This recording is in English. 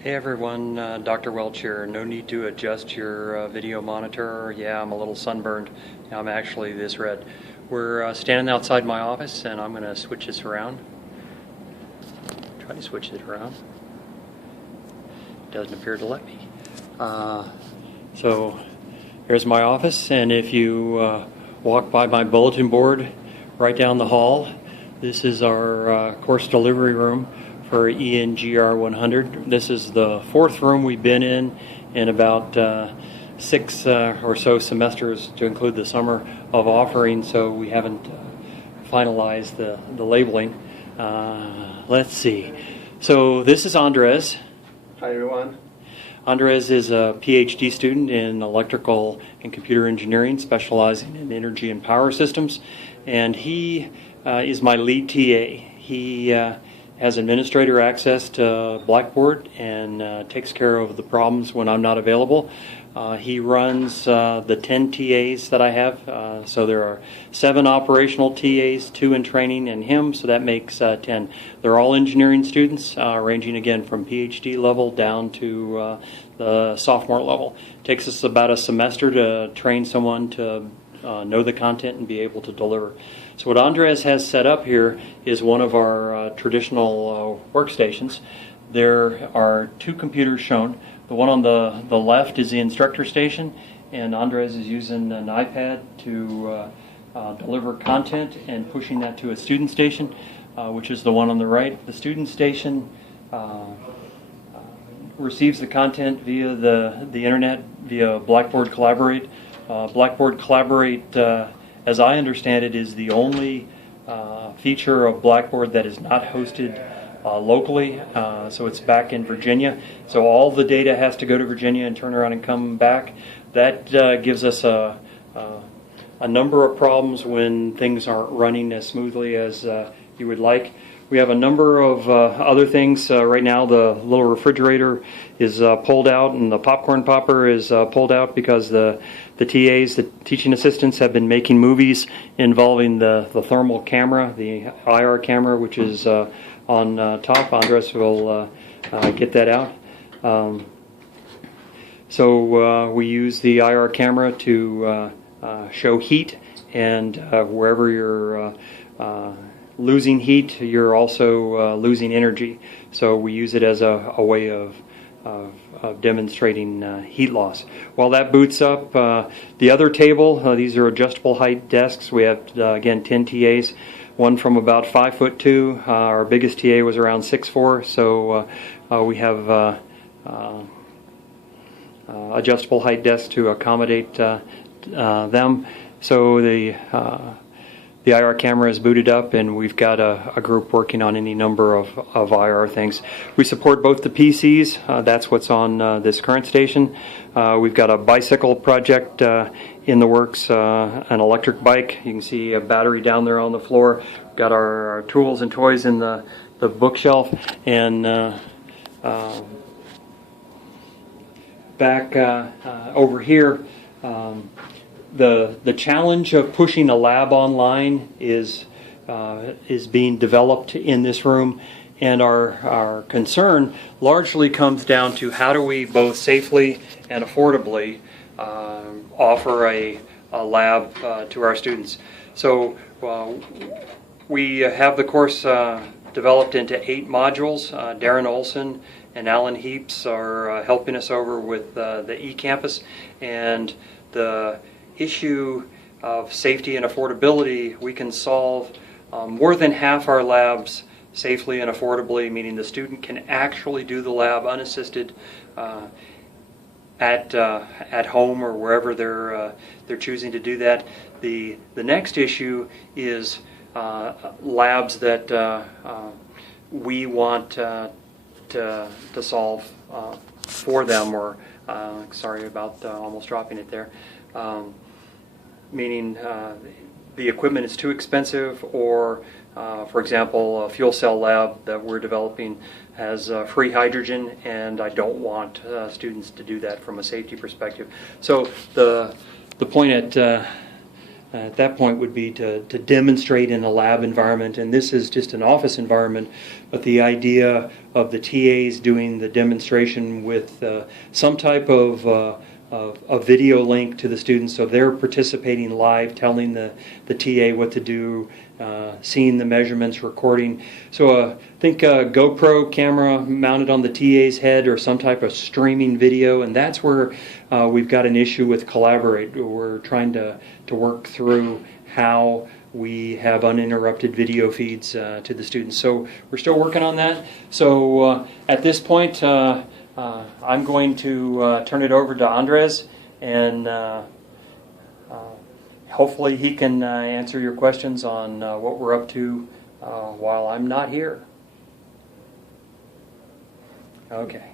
Hey everyone, Dr. Welch here. No need to adjust your video monitor. Yeah, I'm a little sunburned. I'm actually this red. We're standing outside my office and I'm going to switch this around. Try to switch it around. Doesn't appear to let me. So here's my office, and if you walk by my bulletin board right down the hall, this is our course delivery room for ENGR 100. This is the fourth room we've been in about 6 or so semesters, to include the summer of offering, so we haven't finalized the labeling. Let's see. So this is Andres. Hi everyone. Andres is a PhD student in electrical and computer engineering, specializing in energy and power systems, and he is my lead TA. He has administrator access to Blackboard and takes care of the problems when I'm not available. He runs the 10 TAs that I have, so there are 7 operational TAs, 2 in training, and him, so that makes 10. They're all engineering students, ranging again from PhD level down to the sophomore level. It takes us about a semester to train someone to know the content and be able to deliver. So what Andres has set up here is one of our traditional workstations. There are 2 computers shown. The one on the left is the instructor station, and Andres is using an iPad to deliver content and pushing that to a student station, which is the one on the right. The student station receives the content via the internet, via Blackboard Collaborate. Blackboard Collaborate, as I understand it, is the only feature of Blackboard that is not hosted locally, so it's back in Virginia. So all the data has to go to Virginia and turn around and come back. That gives us a number of problems when things aren't running as smoothly as you would like. We have a number of other things. Right now the little refrigerator is pulled out, and the popcorn popper is pulled out because the TAs, the teaching assistants, have been making movies involving the thermal camera, the IR camera, which is on top. Andres will get that out. So we use the IR camera to show heat, and wherever you're losing heat, you're also losing energy. So we use it as a way of demonstrating heat loss. While that boots up, the other table, these are adjustable height desks. We have, again, 10 TAs. One from about 5'2". Our biggest TA was around 6'4", so we have adjustable height desks to accommodate them. So the IR camera is booted up, and we've got a group working on any number of IR things. We support both the PCs. That's what's on this current station. We've got a bicycle project in the works, an electric bike. You can see a battery down there on the floor. We've got our tools and toys in the bookshelf, and back over here, the challenge of pushing a lab online is being developed in this room, and our concern largely comes down to how do we both safely and affordably offer a lab to our students. So we have the course developed into 8 modules. Darren Olson and Alan Heaps are helping us over with the eCampus, and the issue of safety and affordability, we can solve more than half our labs safely and affordably, meaning the student can actually do the lab unassisted at home or wherever they're choosing to do that. The next issue is labs that we want to solve for them, or sorry about almost dropping it there. Meaning the equipment is too expensive, or for example, a fuel cell lab that we're developing has free hydrogen, and I don't want students to do that from a safety perspective. So the point at at that point would be to demonstrate in a lab environment, and this is just an office environment, but the idea of the TAs doing the demonstration with some type of a video link to the students, so they're participating live, telling the TA what to do, seeing the measurements, recording. So think a GoPro camera mounted on the TA's head or some type of streaming video, and that's where we've got an issue with Collaborate. We're trying to work through how we have uninterrupted video feeds to the students. So we're still working on that. So at this point, I'm going to turn it over to Andres, and hopefully he can answer your questions on what we're up to while I'm not here. Okay.